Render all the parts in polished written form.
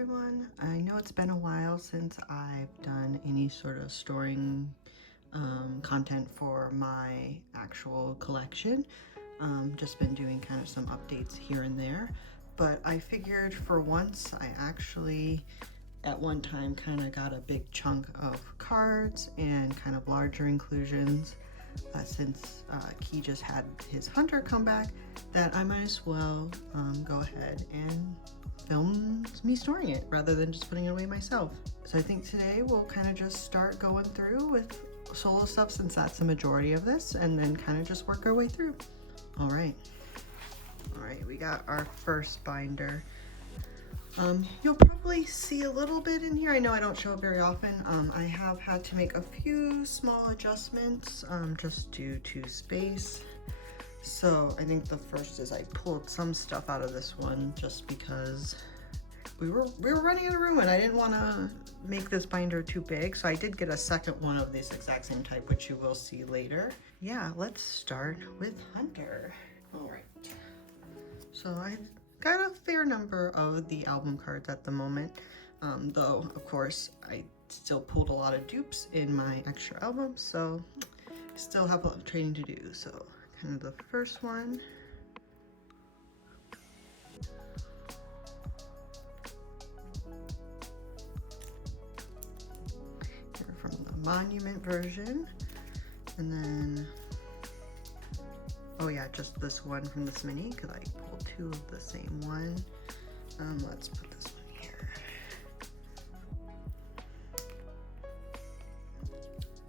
everyone. I know it's been a while since I've done any sort of storing content for my actual collection. Just been doing kind of some updates here and there, but I figured for once I actually at one time kind of got a big chunk of cards and kind of larger inclusions since Key just had his Hunter come back, that I might as well go ahead and film me storing it rather than just putting it away myself. So I think today we'll kind of just start going through with solo stuff since that's the majority of this, and then kind of just work our way through. All right, we got our first binder. You'll probably see a little bit in here. I know I don't show it very often. I have had to make a few small adjustments just due to space. So I think the first is I pulled some stuff out of this one just because we were running out of room and I didn't want to make this binder too big. So I did get a second one of this exact same type, which you will see later. Yeah, let's start with Hunter. All right. So I've got a fair number of the album cards at the moment, though of course I still pulled a lot of dupes in my extra album, so I still have a lot of trading to do. So kind of the first one. Here from the Monument version, and then oh yeah, just this one from the SHINee because I pulled two of the same one. Let's put this one here.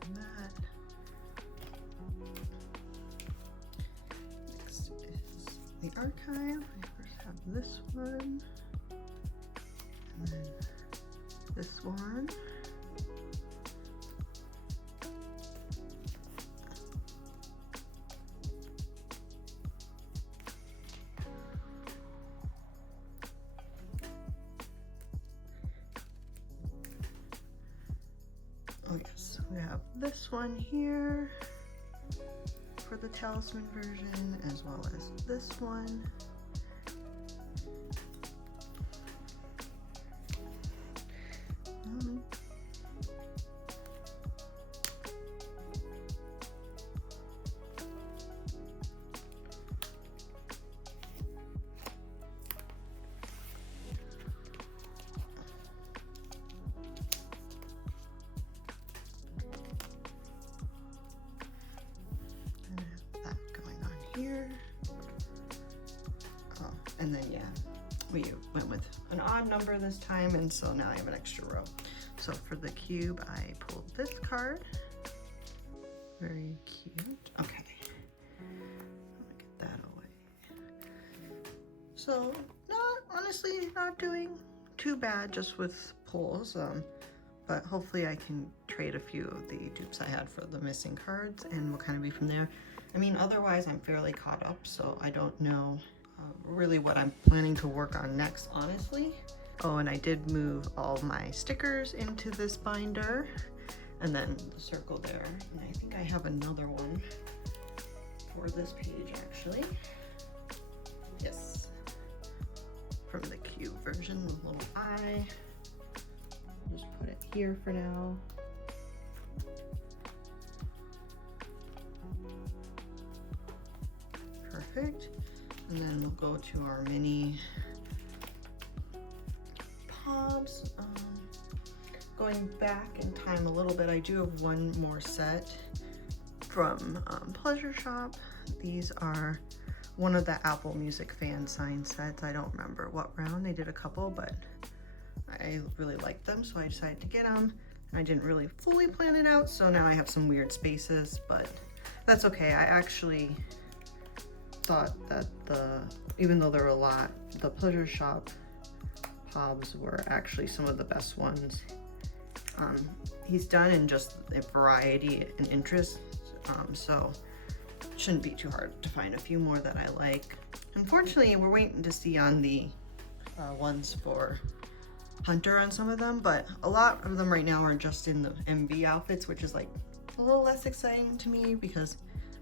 And that. Next is the archive. I first have this one, and then this one. Oh yes, we have this one here for the Talisman version, as well as this one. Here. Oh, and then yeah, we went with an odd number this time, and so now I have an extra row. So for the cube, I pulled this card. Very cute. Okay, let me get that away. So honestly, not doing too bad just with pulls, but hopefully I can trade a few of the dupes I had for the missing cards, and we'll kind of be from there. I mean, otherwise I'm fairly caught up, so I don't know really what I'm planning to work on next, honestly. Oh, and I did move all my stickers into this binder, and then the circle there. And I think I have another one for this page, actually. Yes, from the cube version, the little eye. Just put it here for now. Perfect. And then we'll go to our mini pobs. Going back in time a little bit, I do have one more set from Pleasure Shop. These are one of the Apple Music fan sign sets. I don't remember what round they did a couple, but I really liked them, so I decided to get them. I didn't really fully plan it out, so now I have some weird spaces, but that's okay. I actually thought that even though there were a lot, the Pleasure Shop pobs were actually some of the best ones he's done, in just a variety and interest, so it shouldn't be too hard to find a few more that I like. Unfortunately, we're waiting to see on the ones for Hunter on some of them, but a lot of them right now are just in the MV outfits, which is like a little less exciting to me because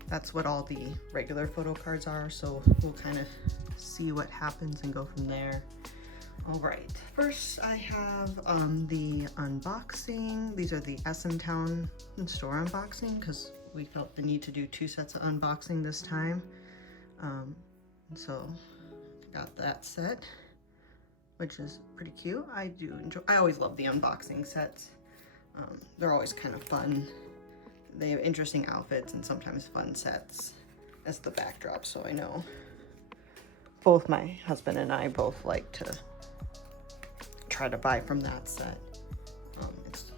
that's what all the regular photo cards are, so we'll kind of see what happens and go from there. All right, first I have the unboxing. These are the SM Town store unboxing because we felt the need to do 2 sets of unboxing this time. So I got that set, which is pretty cute. I always love the unboxing sets. They're always kind of fun. They have interesting outfits and sometimes fun sets as the backdrop, so I know both my husband and I both like to try to buy from that set. It's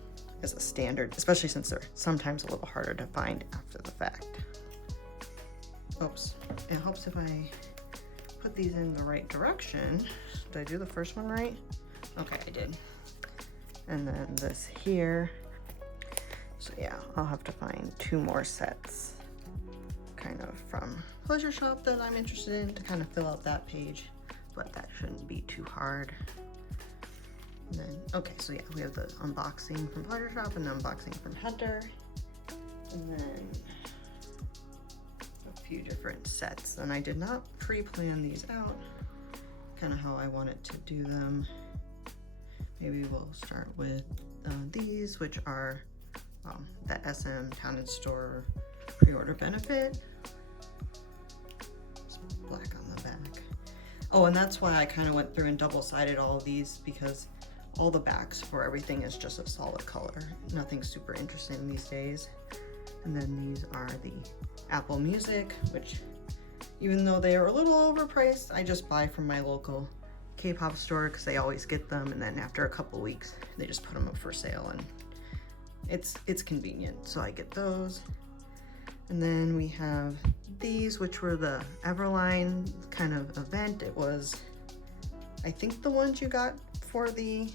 as a standard, especially since they're sometimes a little harder to find after the fact. Oops, it helps if I put these in the right direction. Did I do the first one right? Okay, I did. And then this here. So yeah, I'll have to find 2 more sets kind of from Pleasure Shop that I'm interested in to kind of fill out that page, but that shouldn't be too hard. And then, okay, so yeah, we have the unboxing from Pleasure Shop and the unboxing from Hunter. And then a few different sets. And I did not pre-plan these out, kind of how I wanted to do them. Maybe we'll start with these, which are that SM Town and Store pre-order benefit. It's black on the back. Oh, and that's why I kind of went through and double-sided all of these, because all the backs for everything is just a solid color. Nothing super interesting these days. And then these are the Apple Music, which even though they are a little overpriced, I just buy from my local K-pop store because they always get them, and then after a couple weeks they just put them up for sale, and it's convenient, so I get those. And then we have these, which were the Everline kind of event. It was, I think, the ones you got for the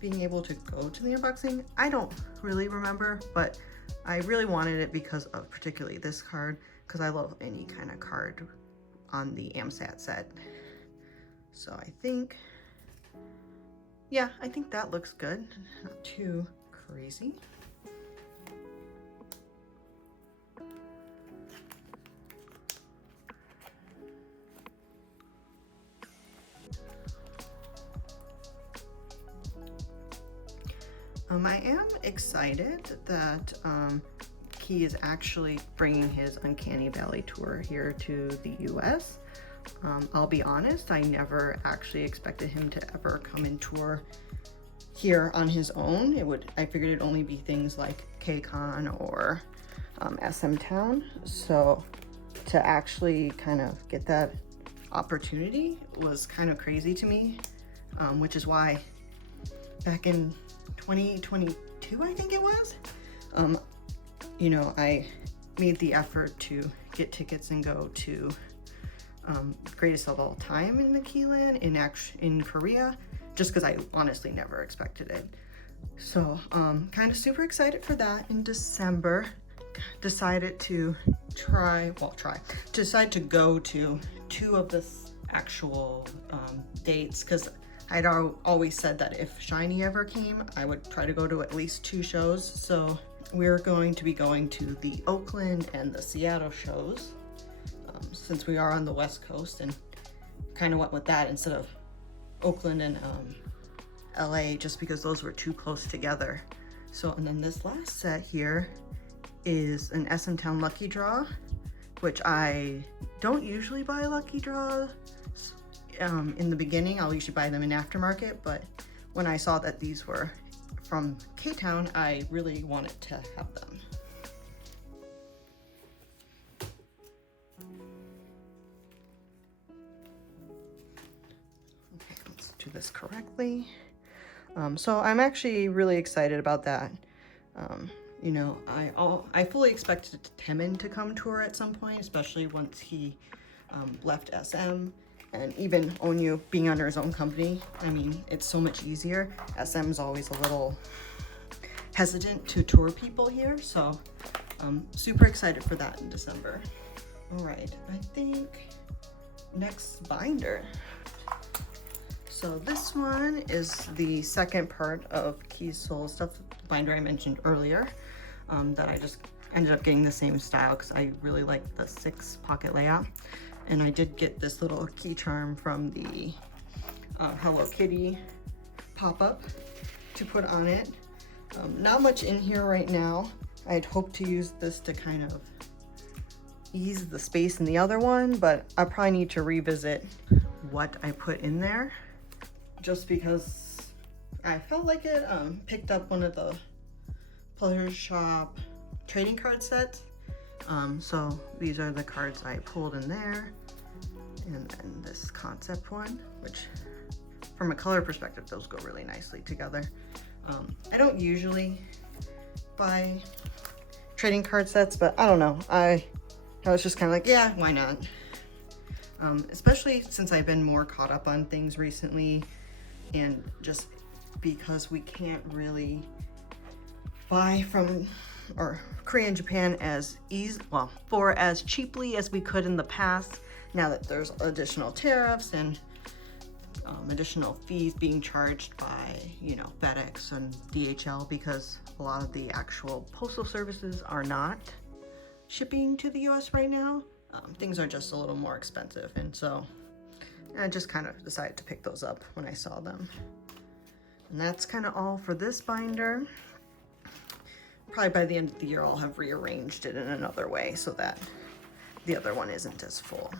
being able to go to the unboxing. I don't really remember, but I really wanted it because of particularly this card, because I love any kind of card on the AMSAT set. So I think, yeah, I think that looks good. Not too crazy. I am excited that Key is actually bringing his Uncanny Valley tour here to the US. I'll be honest, I never actually expected him to ever come and tour here on his own. I figured it'd only be things like KCON or SM Town. So to actually kind of get that opportunity was kind of crazy to me, which is why back in 2022, I think it was, you know, I made the effort to get tickets and go to Greatest of All Time in the Keyland in Korea, just because I honestly never expected it. So kind of super excited for that. In December, decided to go to 2 of the actual dates, because I'd always said that if SHINee ever came, I would try to go to at least 2 shows. So we're going to be going to the Oakland and the Seattle shows, since we are on the West Coast, and kind of went with that instead of Oakland and LA, just because those were too close together. So, and then this last set here is an SM Town Lucky Draw, which I don't usually buy Lucky Draw. In the beginning, I'll usually buy them in aftermarket, but when I saw that these were from K-Town, I really wanted to have them. Okay, let's do this correctly. So I'm actually really excited about that. You know, I fully expected Temin to come tour at some point, especially once he left SM. And even Onyu being under his own company, I mean, it's so much easier. SM's always a little hesitant to tour people here, so I'm super excited for that in December. All right, I think next binder. So this one is the second part of Key's Soul Stuff binder I mentioned earlier, that I just ended up getting the same style because I really like the 6 pocket layout. And I did get this little key charm from the Hello Kitty pop-up to put on it. Not much in here right now. I'd hoped to use this to kind of ease the space in the other one, but I probably need to revisit what I put in there just because I felt like it. Picked up one of the Pleasure Shop trading card sets. So these are the cards I pulled in there, and then this concept one, which from a color perspective, those go really nicely together. I don't usually buy trading card sets, but I don't know. I was just kind of like, yeah, why not? Especially since I've been more caught up on things recently, and just because we can't really buy from or Korea and Japan for as cheaply as we could in the past, now that there's additional tariffs and additional fees being charged by, you know, FedEx and DHL, because a lot of the actual postal services are not shipping to the US right now. Things are just a little more expensive, and so I just kind of decided to pick those up when I saw them. And that's kind of all for this binder. Probably by the end of the year I'll have rearranged it in another way so that the other one isn't as full.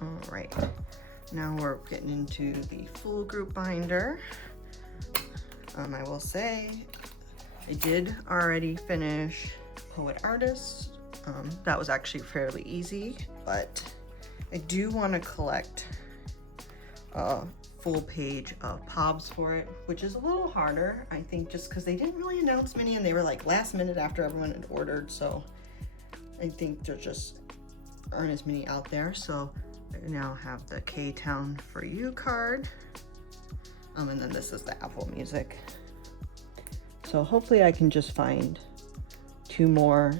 All right, now we're getting into the full group binder. I will say I did already finish Poet Artist. That was actually fairly easy, but I do want to collect a full page of POBs for it, which is a little harder, I think, just because they didn't really announce many and they were like last minute after everyone had ordered, so I think there just aren't as many out there. So I now have the K-Town For You card, and then this is the Apple Music. So hopefully I can just find 2 more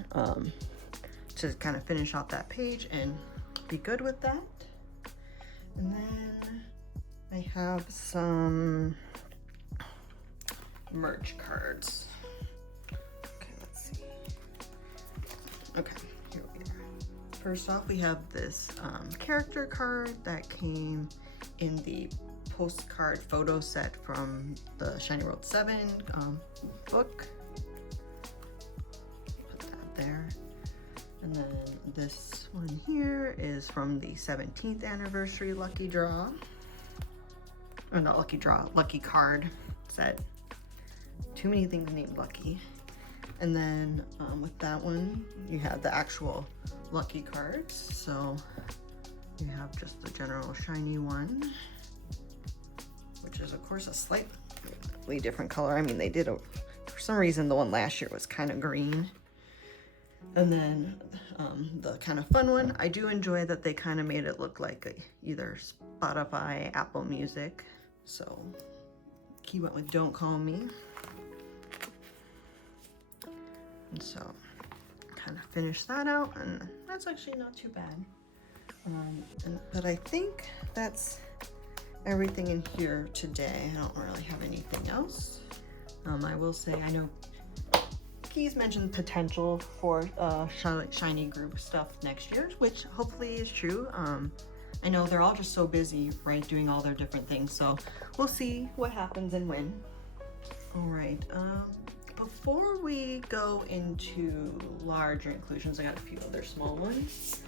to kind of finish off that page and be good with that. And then I have some merch cards. Okay, let's see. Okay, here we are. First off, we have this character card that came in the postcard photo set from the SHINee World 7 book. Put that there. And then this one here is from the 17th anniversary lucky draw. Or not lucky draw, lucky card set. Too many things named lucky. And then with that one, you have the actual lucky cards. So you have just the general shiny one, which is of course a slightly different color. I mean, they did for some reason the one last year was kind of green. And then the kind of fun one, I do enjoy that they kind of made it look like either Spotify, Apple Music. So Key went with Don't Call Me. And so kind of finished that out, and that's actually not too bad. But I think that's everything in here today. I don't really have anything else. I will say, I know Key's mentioned potential for SHINee group stuff next year, which hopefully is true. I know they're all just so busy, right, doing all their different things, so we'll see what happens and when. All right, before we go into larger inclusions, I got a few other small ones.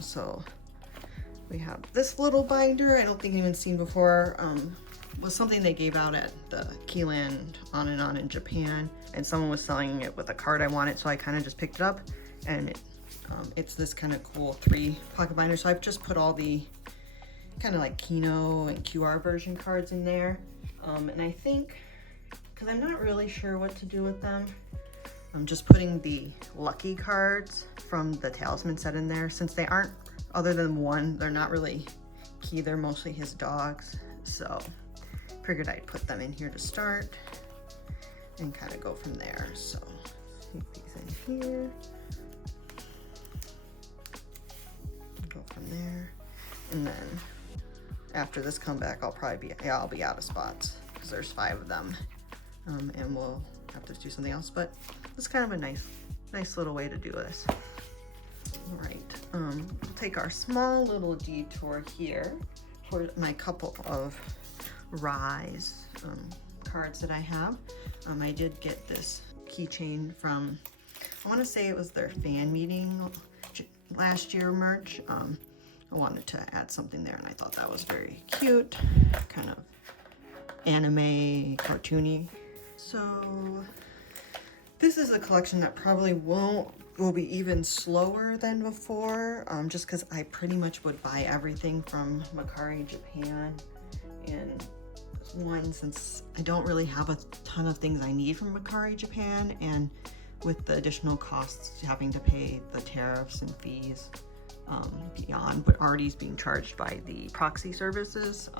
So we have this little binder, I don't think anyone's seen before. Was something they gave out at the Keyland On and On in Japan, and someone was selling it with a card I wanted, so I kind of just picked it up, and it's this kind of cool 3 pocket binder. So I've just put all the kind of like Kino and QR version cards in there, and I think, because I'm not really sure what to do with them, I'm just putting the lucky cards from the Talisman set in there, since they aren't, other than one, they're not really Key, they're mostly his dogs, so figured I'd put them in here to start and kind of go from there. So keep these in here, go from there, and then after this comeback, I'll be out of spots because there's 5 of them, and we'll have to do something else. But it's kind of a nice little way to do this. All right, we'll take our small little detour here for my couple of RIIZE cards that I have. I did get this keychain from, I want to say it was their fan meeting last year merch. I wanted to add something there, and I thought that was very cute, kind of anime, cartoony. So this is a collection that probably will be even slower than before, just because I pretty much would buy everything from Mercari Japan, and one, since I don't really have a ton of things I need from Mercari Japan, and with the additional costs having to pay the tariffs and fees beyond what already is being charged by the proxy services,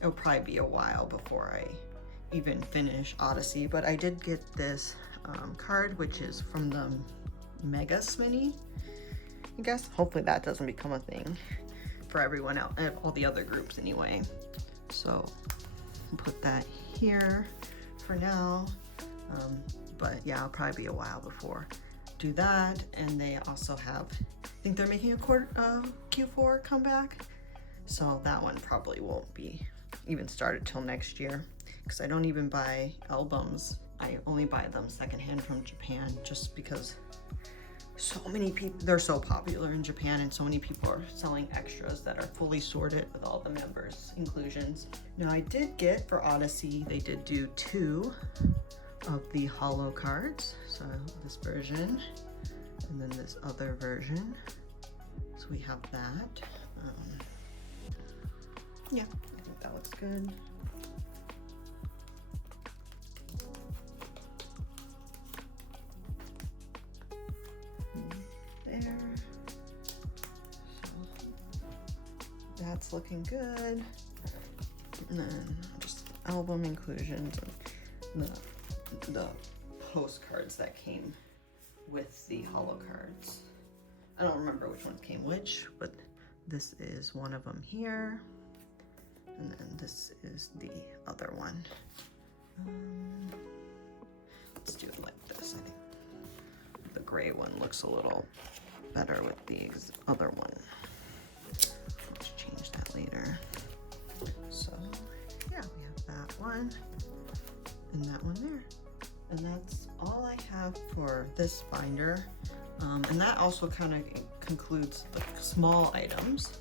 it'll probably be a while before I even finish Odyssey. But I did get this card, which is from the Mega SHINee, I guess. Hopefully that doesn't become a thing for everyone else, all the other groups anyway. So I'll put that here for now. But yeah, it'll probably be a while before do that. And they also have, I think they're making a Q4 comeback. So that one probably won't be even started till next year, because I don't even buy albums. I only buy them secondhand from Japan, just because so many people, they're so popular in Japan, and so many people are selling extras that are fully sorted with all the members inclusions. Now I did get for Odyssey, they did do 2 of the holo cards. So this version and then this other version. So we have that. Yeah, I think that looks good. There. So that's looking good. And then just album inclusions and the postcards that came with the holo cards. I don't remember which ones came which, but this is one of them here. And then this is the other one. Let's do it like this. I think the gray one looks a little better with the other one. Let's change that later. So yeah, we have that one and that one there. And that's all I have for this binder. And that also kind of concludes the small items.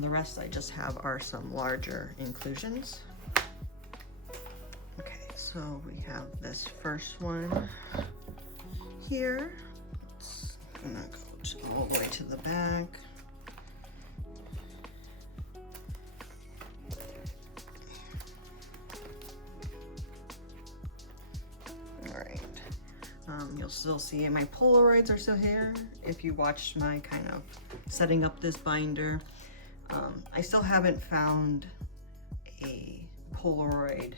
The rest I just have are some larger inclusions. Okay, so we have this first one here. I'm gonna go all the way to the back. All right. You'll still see my Polaroids are still here. If you watched my kind of setting up this binder, I still haven't found a Polaroid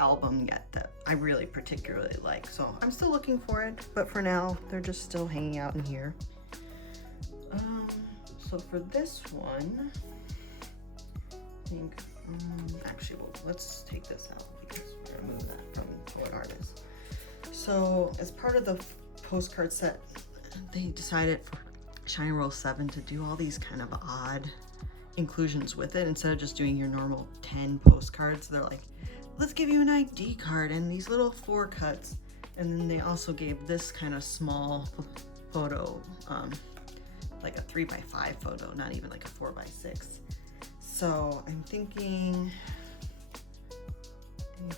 album yet that I really particularly like. So I'm still looking for it, but for now, they're just still hanging out in here. So for this one, I think, actually, well, let's take this out because we're gonna move that from Photocards. So as part of the postcard set, they decided for SHINee Roll 7 to do all these kind of odd inclusions with it. Instead of just doing your normal 10 postcards, they're like, let's give you an ID card and these little 4 cuts. And then they also gave this kind of small photo, like a 3x5 photo, not even like a 4x6. So I'm thinking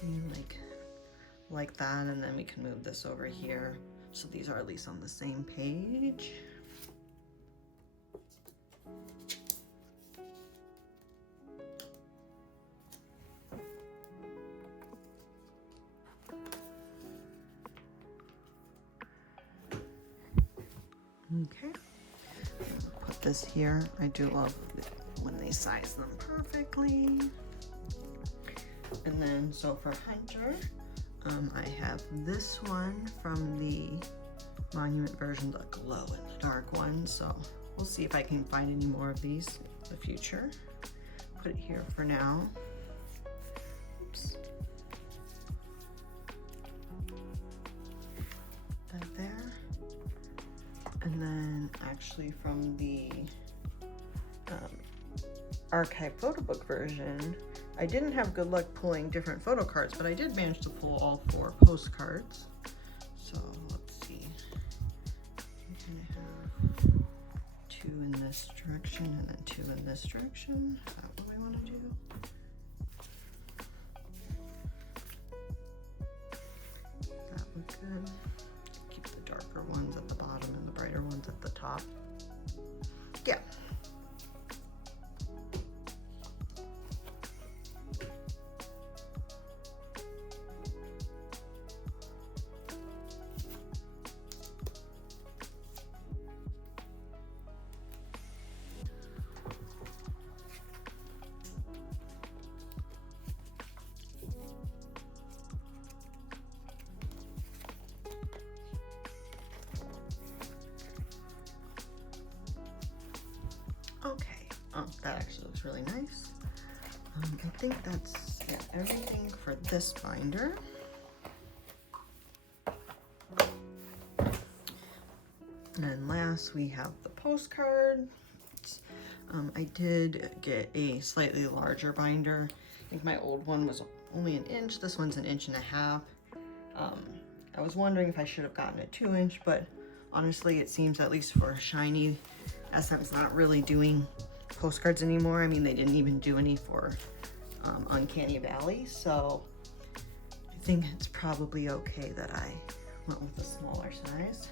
maybe like that, and then we can move this over here. So these are at least on the same page. Okay, put this here. I do love when they size them perfectly. And then, so for Hunter, I have this one from the Monument version, the glow in the dark one. So we'll see if I can find any more of these in the future. Put it here for now. Oops. That there. And then actually from the archive photo book version, I didn't have good luck pulling different photo cards, but I did manage to pull all 4 postcards. So let's see. I'm gonna have 2 in this direction and then 2 in this direction. Is that what we want to do? Does that look good? Keep the darker ones at the bottom and the brighter ones at the top. Yeah. Okay, that actually looks really nice. I think that's everything for this binder. And then last we have the postcards. I did get a slightly larger binder. I think my old one was only 1 inch. This one's 1.5 inches. I was wondering if I should have gotten a 2-inch, but honestly, it seems, at least for SHINee, SM's not really doing postcards anymore. I mean, they didn't even do any for Uncanny Valley, so I think it's probably okay that I went with a smaller size.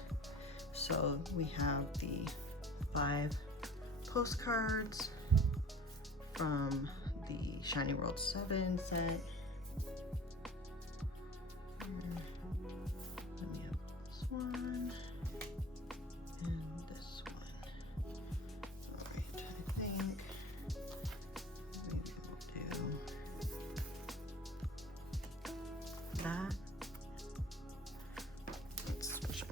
So we have the 5 postcards from the SHINee World 7 set. Then we have this one and this one. Alright, I think maybe we'll do that. Let's switch them.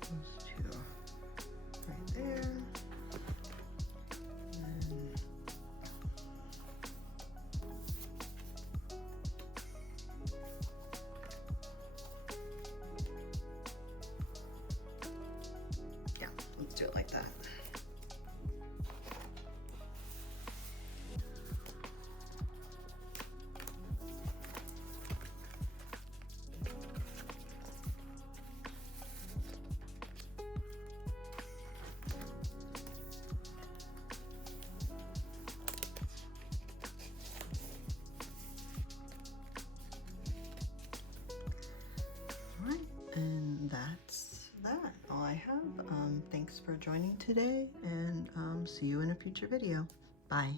Those 2 right there. And then yeah, let's do it like that. Alright, and that's that. All I have. Thanks for joining today, and see you in a future video. Bye.